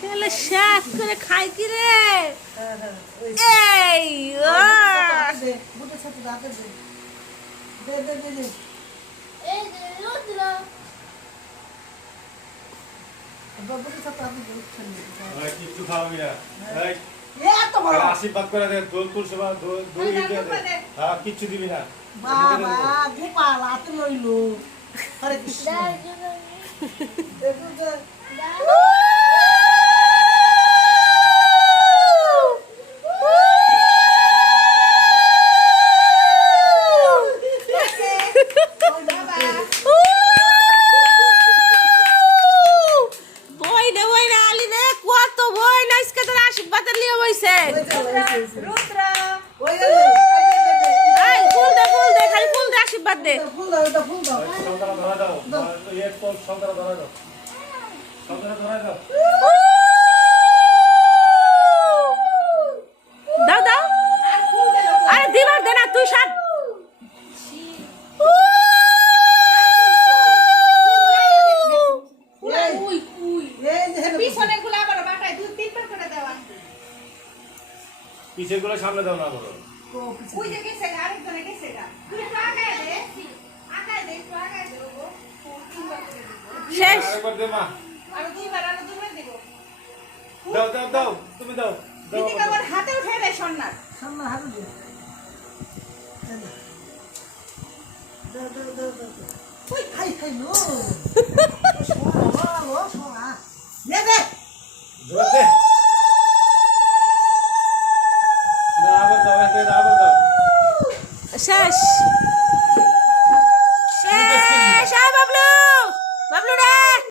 ছেলে শাক করে খায় কি রে? এই কিচ্ছু খাওয়াবি না। আশীর্বাদ করে দে, দোল তুলসী বা দই দিয়ে দে। হ্যাঁ, কিচ্ছু দিবি না। বাবা গোপাল হাতে লইলো। হরে কৃষ্ণ। সন্তান ধরা দাও, সন্তান ধরা দাও, সন্তান ধরা দাও। দাও দাও, আরে দিবার দে না তুই সাত। পিছের গুলো সামনে দাও না বলো। শেষ। আরেকবার দে মা। দাও দাও দাও, তুমি দাও। হাতে উঠে দে সন্ন্যাস। সামনে হাতে দে। ওই খাই খাই লো। সোনা লো সোনা। দে দে। জোরে দে।